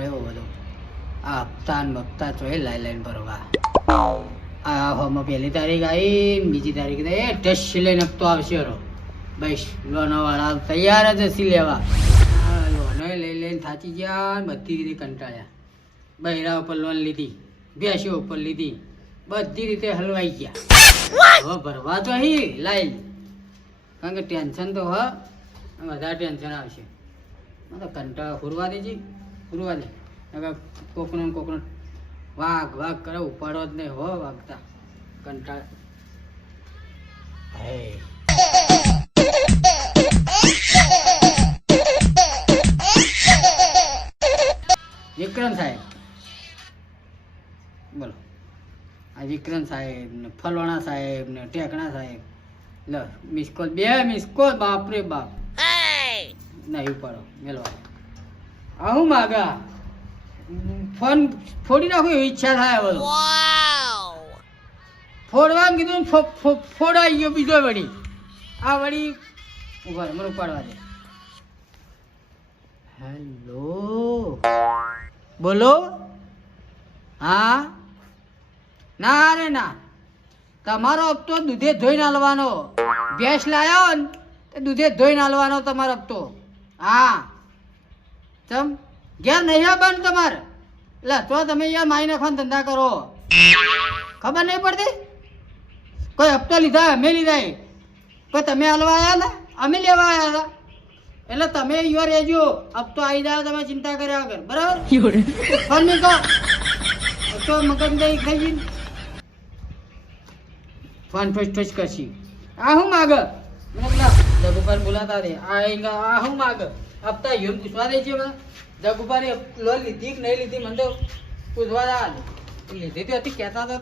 કંટાળ્યો બધો. આ હપ્તા ને બપ્તા ચોય લાઈન ભરવા. આ હોમાં 1લી તારીખ આવી, બીજી તારીખ ટેસ્ટ લઈને હપ્તો આવશે. બસ લોનો વાળા તૈયાર જ હસી લેવા. લોનો લઈને થાચી ગયા, બધી રીતે કંટાળ્યા. બૈરા ઉપર લોન લીધી, ભેંસો ઉપર લીધી, બધી રીતે હલવાઈ ગયા. હવે ભરવા તો અહીં લાઈન, કારણ કે ટેન્શન તો વધારે ટેન્શન આવશે. તો કંટાળો ફૂરવા દેજે, ફૂરવા દે. કોકનો કોકનો વાઘ કરે, ઉપાડો જ નહીં હો વાગતા કંટાળ. હે વિક્રમ સાહેબ બોલો. આ વિક્રમ સાહેબ ને ફલોણા સાહેબ ને ટેકણા સાહેબ, લ મિસકોલ 2 મિસકોલ, બાપરે બાપ. નહીં ઉપાડો મેલવા. આવું માગા ફોન ફોડી નાખું એવી ઈચ્છા થાય. બધું ફોડવાનું કીધું, ફોડાઈ ગયો બીજો વળી. આ વળી ઉભા મને ઉપાડવા દે. હેલો બોલો. હા ના રે ના, તમારો હપ્તો દૂધે ધોઈને હાલવાનો. ભેંસ લાવ્યો ને તે દૂધે ધોઈને હાલવાનો તમારો હપ્તો. હા તમ ઘેર નહીં આવવાનું તમારે. એટલે તો તમે યાર માઈ નાખવાનો ધંધા કરો, ખબર નહીં પડતી. કોઈ હપ્તો લીધા અમે લીધા, કોઈ તમે હાલવા આવ્યા હતા અમે લેવા આવ્યા હતા. એટલે તમે યો રહેજો, હપ્તો આવી જાય તમે ચિંતા કર્યા વગર, બરાબર? ફોન નહીં કહો તો મગજ દઈ ખાઈ જઈને ફોન ઠોસ કરશી. આ હું માગ જગુપાર બોલાતા રે. આ હું માગ હપ્તા યોન પૂછવા દે છે. જગુપારે લોન લીધી કે નહીં લીધી મને તો પૂછવા દા. લીધી તો હતી કહેતા હતા.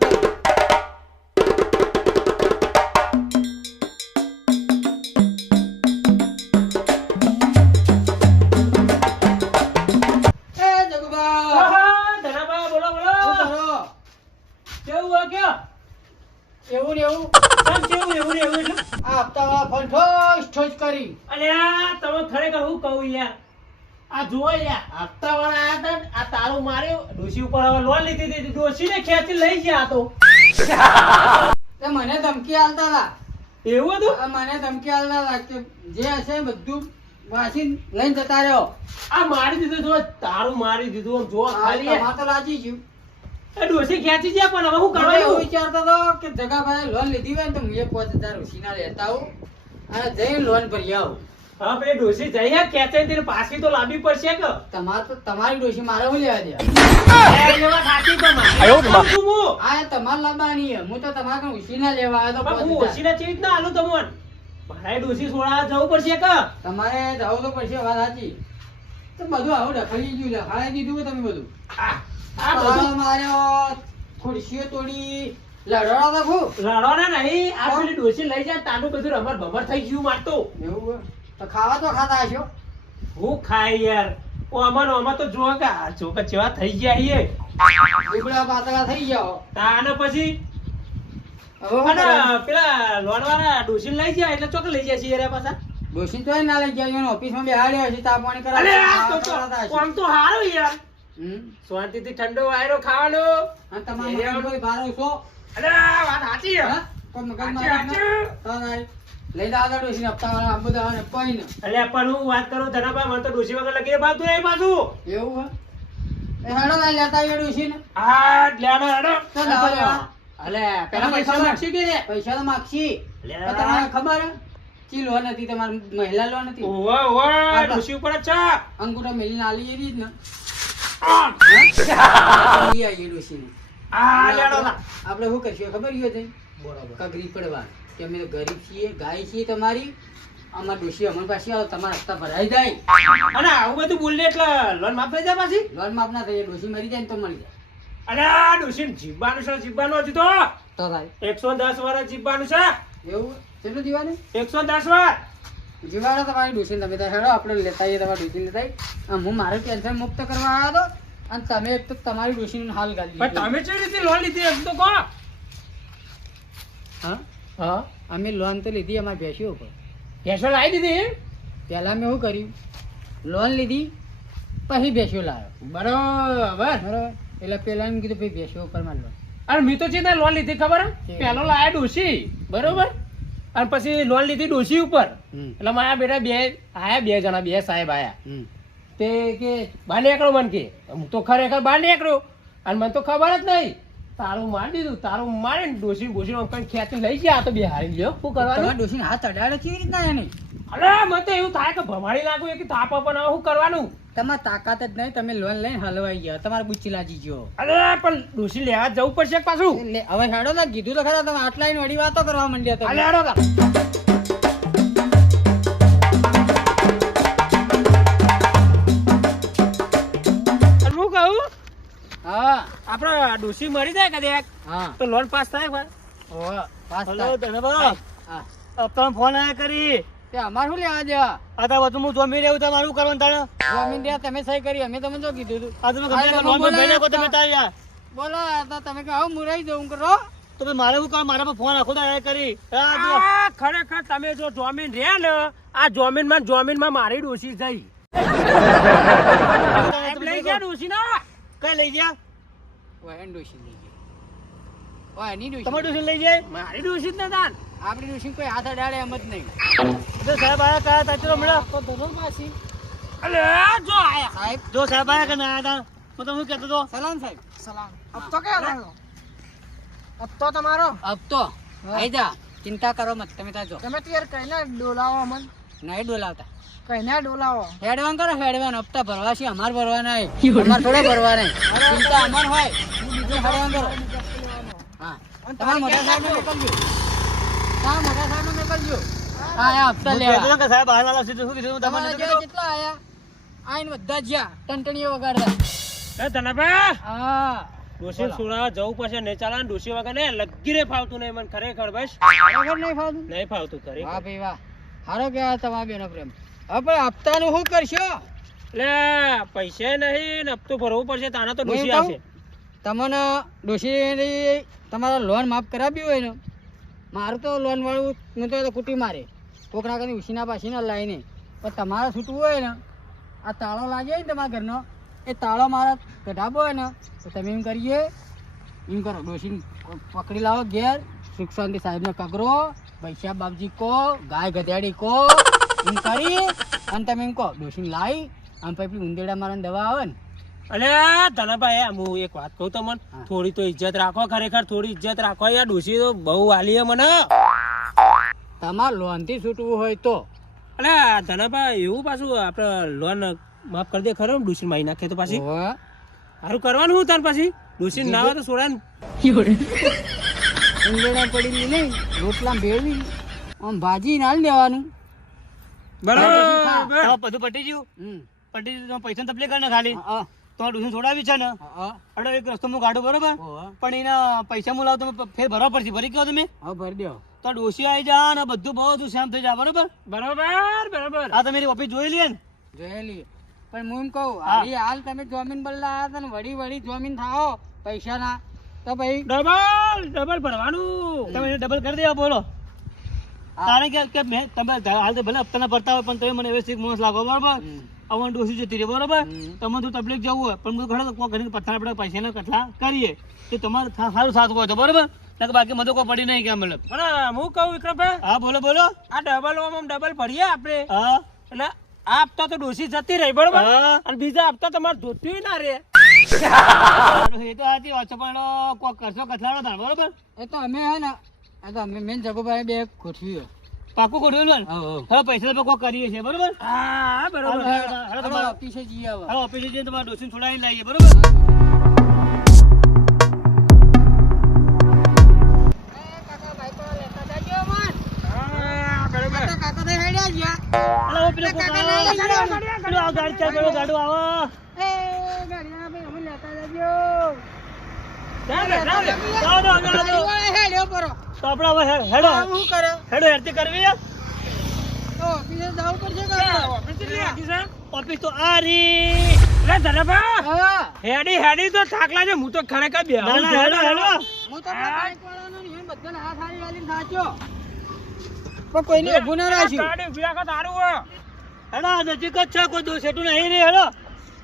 મને ધમકી આલતા હતા. એવું હતું? મને ધમકી આલતા હતા કે જે હશે બધું વાસી લઈને જતા રહ્યો. આ મારી દીધું જો, તારું મારી દીધું જો ખાલી. તમાર તો લાજી ગયું. ડોસી ખેંચી જાય પણ હવે હું એવું કરવાનું? વિચારતો હતો કે જગાભાઈ લોન લીધી હોય ને તો હું 5000 ઉછીના લેતા આવું અને જઈને લોન ભરી આવું. હા ભાઈ ડોસી જઈએ ખેંચાઈ તેને પાછી તો લાવવી પડશે કે. તમારી ડોશી મારે શું લેવા દે? લેવા ખાતી તો મારે. આ તમારે લાવવાની હું તો તમારે કઈ ઉછીના લેવા આવ્યો તો. હું ઓછીના ચેવી રીતના આલું તમને? મારે ડોસી છોડા જવું પડશે કે. તમારે જવું તો પડશે, વાત સાચી. તો બધું આવું રખડી ગયું, લખાડી દીધું તમે બધું. આ બધું માર્યો, ખુરશીઓ તોડી, લડવાના તો ખૂબ. લડવાના નહીં, આ પેલી ડોસી લઈ જાય તાનું બધું રમર ભમર થઈ ગયું મારતો. એવું તો ખાવા તો ખાતા હશો. હું ખાય યાર ઓ અમાર તો જો કે આ છોકરા જેવા થઈ ગયા છીએ. ઉગડા પાતળા થઈ જાઓ. તાને પછી અને પેલા લોનવાળા ડોસી લઈ જાય એટલે ચોક લઈ જાય છે યાર પાછા. ડોશી તો ના લઈ ગયા, ઓફિસમાં બેહાડ્યો છે, ચા પાણી અરે આ કરાવે. તો આમ તો હારું યાર. શાંતિથી ઠંડો વાયરો ખાવાનો. અને તમારે કોઈ બારો છો? અરે વાત સાચી હે. કોઈ મગજ મારી લઈ દાદા ડોશી હપ્તા વાળા આબુ દાવાને કોઈ ને. અલે પણ હું વાત કરું ધનાબા, મને તો ડોસી વગર લગી બાતું નહીં પાછું. એવું હે? હેડો ના લેતા આવ્યો ડોશી ને. હા લેડો હેડો. તો લાવો. અલે પેલા પૈસા માગશી કે પૈસા તો માગશી. તમને ખબર હે ચી લોન હતી તમારી? મહિલા લોન હતી. ઓવા ઓવા ડોસી ઉપર જ છે. અંગૂઠા મેલીને આલી એવી જ ને. આપણે શું કરશું ખબર છે? કગરી પડવા કે અમે ગરીબ છીએ, ગાય છીએ તમારી. અમાર ડોશી અમર પાસે આવો, તમારા હપ્તા ભરાઈ જાય. અને આવું બધું બોલલે એટલે લોન માફ થઈ જાય પાછી? લોન માફ ના થાય, ડોશી મરી જાય ને તો મરી જાય. અરે આ ડોશી જીવવાનું છે, જીવવાનું હતું તો થાય 110 વાર જીવવાનું છે. એવું કેટલું જીવાનું? 110 વાર જીવાડો તમારી ડોશી. તમે હેડો આપણે લેતા આવીએ, તમારી ડોશી લેતા આવીએ. હું મારું ટેન્શન મુક્ત કરવા આવ્યો હતો અને તમે એક તો તમારી ડોશીનું હાલ ગાલી. પણ તમે કેવી રીતે લોન લીધી એમ તો કહો. હા હા અમે લોન તો લીધી અમારી ભેંસીઓ ઉપર. કેશો લાવી દીધી? પહેલા મેં શું કર્યું, લોન લીધી પછી બેસ્યો લાવ્યો. બરોબર. બરાબર. એટલે પેલા એમ કીધું ભાઈ બેસ્યો ઉપર માર લો. અને મેં તો ચેતા લોન લીધી ખબર હે? છે. પહેલો લાયા ડોશી, બરોબર, અને પછી લોન લીધી ડોશી ઉપર. એટલે મારા બેટા બે જણા, બે સાહેબ આયા. તે કે બહાર નીકળો, મને કે હું તો ખરેખર બહાર નીકળ્યો અને મને તો ખબર જ નહીં. તારું મારી દીધું, તારું મારીને ડોશી બોશી ખેંચી લઈ ગયા. આ તો બે હારી લ્યો, શું તમારા કરવાનું? ડોશીને હાથ અડાડે કેવી રીતના એને? અરે મને તો એવું થાય કે ભમાડી નાખું કે થાપ પણ હવે શું કરવાનું? તમારે તાકાત જ નહીં, તમે લોન લઈને હલવાઈ ગયા, તમારે બુચ્ચી લાજી ગયો. અરે પણ ડોશી લેવા જવું પડશે પાછું. એટલે હવે હેડો ને, કીધું તો ખરા, તમે આટલા વડી વાતો કરવા માંડ્યા તમે. અલે હાલો કા. અને હું કહું, હા આપણે ડોશી મરી જાય કદાચ હા તો લોન પાસ થાય ભાઈ. ઓહો, પાસ હલો થાય. ધનબા, હા તમે ફોન આયા કરી. તે અમાર શું લેવા દેવા? આ તો બધું હું જમી રહ્યું તમારું કરવાનું તાણે. જમીન દે તમે સહી કરી, અમે તમને શું કીધું હતું? આ તમે હા, ગમે તમે લોન પર બોલો ભરી નાખો યાર. તમે તાર યાર. બોલો આ તો તમે કહો મુરાઈ દઉં કરો. તો પછી મારે શું કામ, મારા પર ફોન આખો દાડો કરી. આ જો. આ ખરેખર તમે જો જોમીન રહ્યા ને, આ જોમીનમાં મારી ડોશી થઈ. સાહેબ લઈ ગયા ડોશી ના. કઈ લઈ ગયા? ઓય એન ડોશી લઈ ગઈ. ઓય એની ડોશી. તમારું ટ્યુશન લઈ જાય? મારી ડોશી જ નતા. આપણી ડોશી કોઈ હાથ અડાડે એમ જ નહીં. જો સાહેબ આયા કયા તા ચલો હમણાં. તો ધોરણ પાછી. અલે જો આયા. સાહેબ જો સાહેબ આયા કે ના આયા તા? હું તમને શું કહેતો હતો? સલામ સાહેબ. સલામ. હપ્તો કયો લાગ્યો? હપ્તો તમારો? અબ તો આઈ જા, ચિંતા કરો મત, તમે ત્યાં જો. તમે તો યાર કઈને ડોલાવો મન. નહીં ડોલાવતા. કઈને ડોલાવો. હેડવાન કરો, હેડવાન. હપ્તા ભરવા છે, અમાર ભરવા નહીં, અમાર થોડા ભરવા નહીં. ચિંતા અમાર હોય. બીજું હેડવાન કરો. હા તમારા મોટા સાહેબ ને મોકલજો. હા મોટા સાહેબ ને મોકલજો. હા આ હપ્તા હું કહેતો લેવા. હતો કે સાહેબ આયા લાવશે તો શું કીધું તમારા તમને જેવા જેટલા આયા આઈને બધા જ્યાં ટંટણીઓ વગાડતા. એ ધનાભા, હા ડોશી સુરાવા જવું પડશે. નહીં ચાલે ને ડોશી વગર ને લગી રે ફાવતું નહીં મને ખરેખર બસ. બરાબર નહીં ફાવતું? નહીં ફાવતું ખરેખર. વાહ ભાઈ વાહ, સારો કહેવાય તમારા બેનો પ્રેમ. હવે પણ હપ્તાનું શું કરશો? એટલે પૈસા નહીં ને હપ્તો ભરવો પડશે, તાના તો ડોશી હું આવશે. તમને ડોશી તમારા લોન માફ કરાવી હોય ને, મારું તો લોન વાળું હું તો કુટી મારે કોકના કદી ઉસીના પાસીના લાઈને, પણ તમારે છૂટવું હોય ને, આ તાળો લાગે ને તમારા ઘરનો, એ તાળો મારા કઢાવો હોય ને તો તમે એમ કરીએ, એમ કરો, ડોશીને પકડી લાવો ઘેર, સુખ શાંતિ સાહેબને કગરો, પૈસા બાપજી કહો, ગાય ગધેડી કહો, એમ કરી અને તમે એમ કહો ડોશીને લાવી આમ પછી ઉંદેડા મારવાની દવા આવે ને. અલે ધનાભાઈ, હું એક વાત કહું તમને, હા. થોડી તો ઇજ્જત રાખો, ખરેખર થોડી ઇજ્જત રાખો. યાર ડોશી તો બહુ વાલી હે મને. તમારે લોનથી છૂટવું હોય તો. અલે ધનાભાઈ, એવું પાછું આપણે લોન માફ કરી દે ખરો, ડોશી મારી નાખે તો પાછી ઓવે. સારું કરવાનું હું તાર પછી ડોશી ના આવે તો સોડા ઉંદેડા પડી નહીં, રોટલા ભેળવી આમ ભાજી નાલ દેવાનું. બરાબર. હવે બધું પટી ગયું. પટી ગયું તો પૈસા તકલીફ કરે ને ખાલી. હા, તો ટ્યુશન છોડાવી છે ને, હા, અડો એક રસ્તો હું કાઢું બરોબર, ઓવે. પણ એના પૈસા હું લાવું તમે ફેર ભરવા પડશે. ભરી કહો તમે હવે ભરી દો. તો ડોશી આવી જા ને બધું બધું શામ થઈ જાય બરોબર. બરાબર. આ તમે ઓફિસ જોઈ લે ને. જોયેલી. પણ હું એમ કહું, હા. હારી હાલ તમે જમીન બદલા આવ્યા હતા ને વળી જમીન થાઓ પૈસાના, તો ભાઈ ડબલ ભરવાનું. તમે ડબલ કરી દેવા બોલો. હા. કારણ કે મેં તમે હાલ તો ભલે હપ્તાના ભરતા હોય પણ તમે મને વ્યવસ્થિત માણસ લાગો બરોબર. હમ. આવવાનું ડોસી જતી રહે બરોબર. હમ. તમે તો તકલીફ જવું હોય પણ ઘણા કોઈ ઘણી પથ્થર આપણે પૈસાના કઠલા કરીએ તો તમારે સારું સાથ હોય તો બરોબર. નકર બાકી મધો કોઈ પડી નહીં કે મતલબ. અને હું કહું વિક્રમભાઈ, હા બોલો બોલો. આ ડબલ ભરીએ આપણે, હા એટલે આ હપ્તા તો ડોશી જતી રહી બરોબર, હા. અને બીજા હપ્તા તમારે ધોતી ના રે. એ તો સાચી વાત છે પણ કોઈ કરશો કથલાડો થાય બરોબર. એ તો અમે હે ને, એ તો અમે મેન જગોભાઈ બે ગોઠવ્યું. પાકું ગોઠવેલું ને. હવે પૈસા તો કોઈ કરીએ છીએ બરોબર. હા બરોબર. હાલો તમારે ઓફિસે જઈએ હવે. હાલો ઓફિસે જઈને તમારા ડોસીને છોડાવીને લાવીએ બરોબર. કાકા તો હેડ્યા ગયા. હાલો પેલો કોક આવે. પેલો આ ગાડી ચાલ પેલો ગાડું આવે. એ ગાડીના ભાઈ અમે લેતા જજો. જાઓ, જાઓ, જાઓ, જાઓ. હેડ્યો પરો. તો આપણે હવે હેડો શું કરે? હેડો હેડતી કરવી છે. તો ઓફિસે જવું પડશે કે? ઓફિસ તો આ રી. લે ધનાભા, હા. હેડી તો થાક લાગે. હું તો ખરેખર બે ના ના હેડો હેડો. હું તો બાઈક વાળાનો ને બધાને હાથ હારી હાલીને થાક્યો. પણ કોઈને ઊભું ના રાખ્યું. ગાડી ઉભી રાખો તારું હો. હેડો નજીક જ છે કોઈ દૂર સેટું નહીં રે હેડો.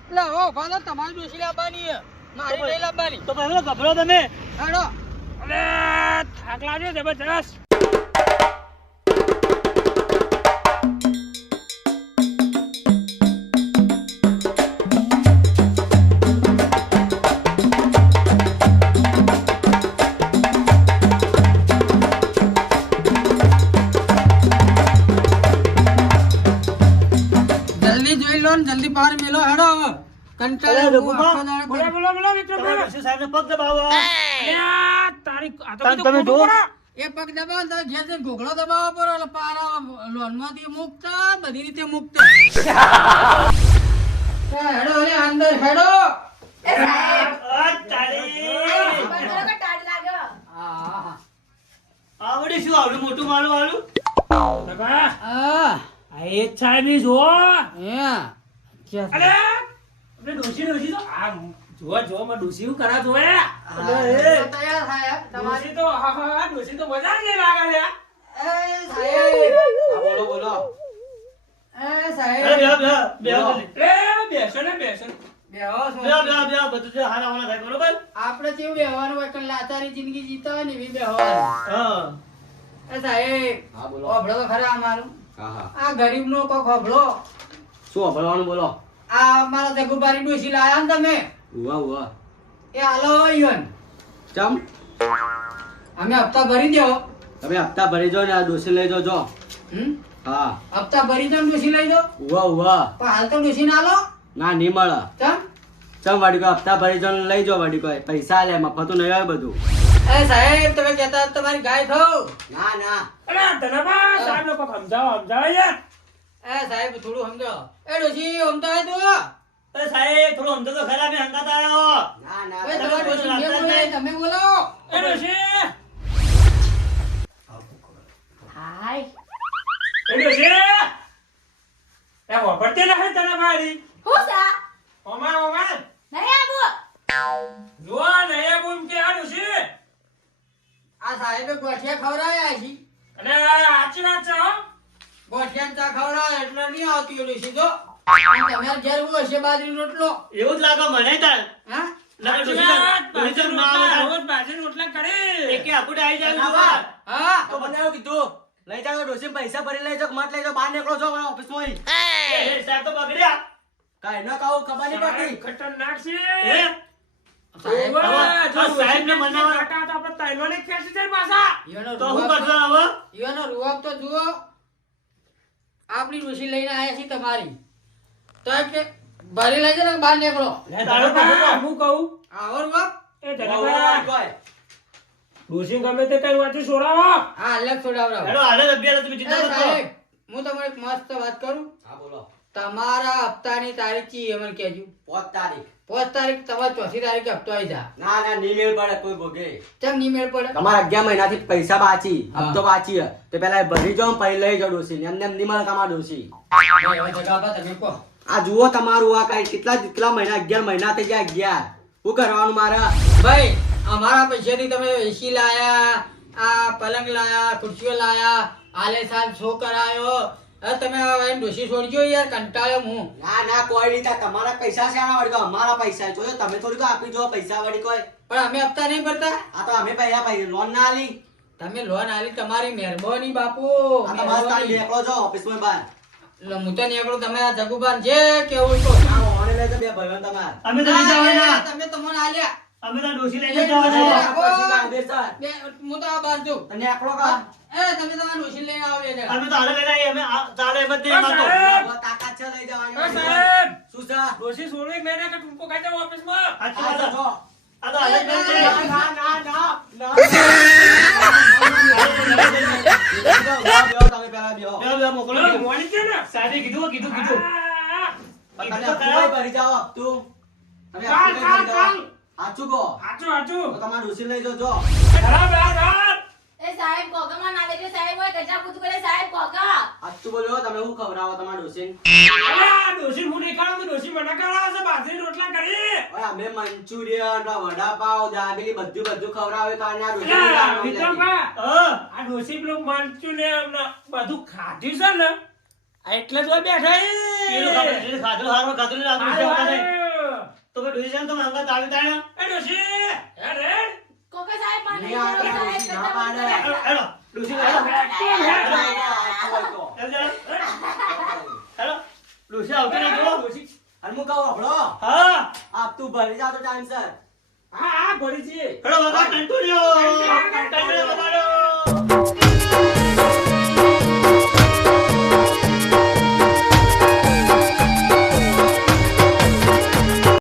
એટલે હવે ઉભા થો, તમારી ડોશી લાવવાની છે. મારી નહીં લાવવાની. તો પહેલો ગભરો તમે હેડો. અલે થાક લાગ્યો જબરજસ્ત. જલ્દી જોઈ લો ને જલ્દી બહાર મેલો હેડો હવે. કંટાળ્યો અરે, હું રઘુબા, આખો દાડો બોલો બોલો બોલો મિત્રો બોલો. ડોશી સાહેબને પગ દબાવો અલ્યા, તારી આ તો તમે બધું જો. ખોટું પડે. એ પગ દબાવો ને તારે ઘેર જઈને ઘોઘળો દબાવવો પડે એટલે પારા લોનમાંથી મુક્ત બધી રીતે મુક્ત. હેડો અરે અંદર હેડો. આ તારી હા આવડી શું આવડું મોટું મારું વાળું કાકા, હા આ એક સાહેબની જુઓ. અલે, આપણે ડોશી તો જુઓ માં ડોશી શું કરા જોવે. તૈયાર થાય તમારી. ડોશી તો હા ડોશી તો મજા જ લાગે લે. એ સાહેબ બોલો બોલો એ અરે સાહેબ બેહો બેહો બેસો ને બેસો. બેહો છો. બેહો બધું જે હારા વાળા થાય બરોબર આપણે કેવું બેહવાનું હોય કે લાચારી જિંદગી જીતા હોય ને એવી બેહવાનું. હા એ સાહેબ હા બોલો. હોભળો તો ખરા અમારું. હા હા આ ગરીબનો કોક હોભળો. શું ભણવાનું બોલો? આ મારા જગુબારી ડોશી લાયા ને તમે ઉવા ઉવા એ હાલો ઈવન ચમ અમે હપ્તા ભરી દો. તમે હપ્તા ભરી જો ને આ ડોસી લઈ જો હા હપ્તા ભરી દો ને ડોશી લઈ દો. ઉવા ઉવા પણ હાલ તો ડોશી ના લો. ના નહીં મળે. ચમ ચમ વાડી કોઈ હપ્તા ભરી જો ને લઈ જો વાડી કોઈ પૈસા લે મફતું નહીં આવે બધું. એ સાહેબ તમે કહેતા હતા તમારી ગાય થો. ના ના અરે ધનબા સાહેબ લોકો સમજાવો યાર. એ સાહેબ થોડું સમજો. એ ડોશી સમજાય તો અરે સાહેબ થોડું સમજો તો ખરા મેં હંગાત આવ્યો ના ના ઓય તમારી ડોશી મેં બોલાય, તમે બોલો. એ ડોશી હાય એ ડોશી એ વાપરતે ના તને મારી હું સા ઓમાય ઓમાય નહીં આવું જો નયા બોમ કે આ ડોશી આ સાહેબે ગોઠિયા ખવડાવ્યા છે. અને આચી વાત છે હો. ગોઠિયા ચા ખવડાવે એટલે નહીં આવતી એ ડોશી જો. અને તમારે ઘેર હું હશે બાજરીનો રોટલો. એવું જ લાગે મને તાર હા ના આચી ડોશી વાત, ડોશી બાજરી ના રોટલા, આવે રોજ બાજરી રોટલા કરે. એકે આખું આવી જાય ધનાબા. હા તો મને એવું કીધું લઈ જાઓ ડોસી પૈસા ભરી લઈ જાઓ મત લઈ જાઓ બહાર નીકળો છો ઓફિસ માં એ સાહેબ તો બગડ્યા કાઈ ન કહું ખબર નહીં પડતી. ખતરનાક છે. હે સાહેબ ઓવે, હવે જો આ સાહેબને ડોશી મનાવા- કાકા તો આપણે તૈલોને ખેંચી જાય પાછા. ઈયોનો તો હું રૂવાબ કરશો હવે ઈયોનો રૂવાબ તો જુઓ. આપણી ડોશી લઈને આયા છીએ તમારી તો એમ કે ભરી લઈ જાઓ ને બહાર નીકળો. તારો ધનબા, હું કહું આવો રૂવાબ. એ ઉવા ઉવા વાડી ધનબા કોઈ. ડોશી ગમે તે કઈ વાંચી છોડાવો. હા અલગ છોડાવડાવો. હેડો હાલે અભ્યાસ તમે એ ચિંતા ન કરો સાહેબ હું તમને એક મસ્ત વાત કરું. હા બોલો. તમારા હપ્તાની તારીખ ચી એ મને કહેજો. 5 તારીખ. 5 તારીખ તમારે 4 તારીખે હપ્તો આવી જા. ના ના નહીં મેળ પડે કોઈ ભોગે. કેમ નહીં મેળ પડે? તમારા 11 મહિનાથી પૈસા બાચી હા. હપ્તો બાચી હે. તે પેલા એ ભરી જાઓ ને પછી લઈ જાઓ ડોસી ને એમને એમ નહીં મળે તમારા ડોસી. ભાઈ, હવે જગાબા તમે કહો. આ જુઓ તમારું આ કઈ કેટલા મહિના 11 મહિના થઈ ગયા 11. શું કરવાનું મારે? ભાઈ અમારા પૈસાથી તમે એસી લાયા, આ પલંગ લાયા, ખુરશીઓ લાયા, આલે સાલ શો કરાયો. હવે તમે હવે ડોશી છોડજો યાર, કંટાળ્યો હું. ના ના કોઈ નહીં થાય. તમારા પૈસા છે આના વળી કોઈ અમારા પૈસા છે. જોયો તમે થોડી કોઈ આપી જો પૈસા વળી કોઈ. પણ અમે હપ્તા નહીં ભરતા. આ તો અમે પૈસા લોન ના આલી. તમે લોન આલી તમારી મહેરબાની બાપુ. આ તો બસ તારી મહેરબાની. નીકળો છો ઓફિસમાં બહાર. એટલે હું તો નીકળું, તમે આ જગુબાન જે કેવું તો. આ ઓને લઈ તો બે ભાઈઓ તમાર. અમે તો લઈ જવાના તમે તો મને આલ્યા. અમે તો ડોશી લઈને એ જવાના ડોશી. પછી કાંઈ સર. હું તો આ બાર છું. તને આકડો કા? તમે તમારા ડોશી લઈને આવો બે જણા. અમે તો હાલે લઈને આવીએ અમે ચાલે એમ જ નહીં અમારે તો. સાહેબ! ઓ તાકાત છે લઈ જવાની. એ સાહેબ! શું છે? ડોશી છોડવી કે નહીં કે ટૂંકો ખાઈ જાવ ઓફિસમાં. સાચી આ વાત જો. છે. આ તો હાલે જ નહીં ના છે. ના ના ના. બેહો તમે પેલા બેહો. બેહો, બેહો, મોકલો. બોલો, મોડી છે ને? સાહેબે કીધું આ, તમે કીધું તો હપ્તું ખરા. ભરી જાઓ હપ્તું. તમે ચાલ, હપ્તું ચાલ, ભરી જાઓ. ચાલ. સાચું કહો. હાચું, હાચું. તો તમારે ડોસી લઈ જાઓ જો. ખરાબ, ખરાબ. એ સાહેબ કોકામાં ના લેજો સાહેબ હોય કચા પૂછું કરે સાહેબ કોકા સાચું બોલ્યો તમે શું ખવડાવો તમારા ડોસીને? અલ્યા, ડોશી હું નહીં ખાઉં તો ડોશી મને ખવડાવે છે, બાજરીના રોટલા કરી. ઓય અમે મંચુરિયન વડાપાવ દાબેલી બધું ખવડાવે કારણ આ અલ્યા, ડોસી વિક્રમભા, હા. આ ડોશી પેલું મંચુરિયન ને બધું ખાધું છે ને એટલે જ બેઠા પેલું ખાધું હારું ખાધું ને આ ડોશી આવતા નહીં. તો ભાઈ ડોશી છે ને તો માંગા તાળી તાળ્યા એ ડોશી હેડ હેડ કોકે સાહેબ પણ નહીં આવે, ડોશી ના પાડે. હેડો ડોશી હેડો હેડો ડોશી આવતો નથી હો. હનુમુ કહો હળો હા આપ તું ભરી જાવ તો ટાઈમસર. હા હા ભરી છે હેડો વગા કંટોળ્યો કંટોળ્યો વગાડો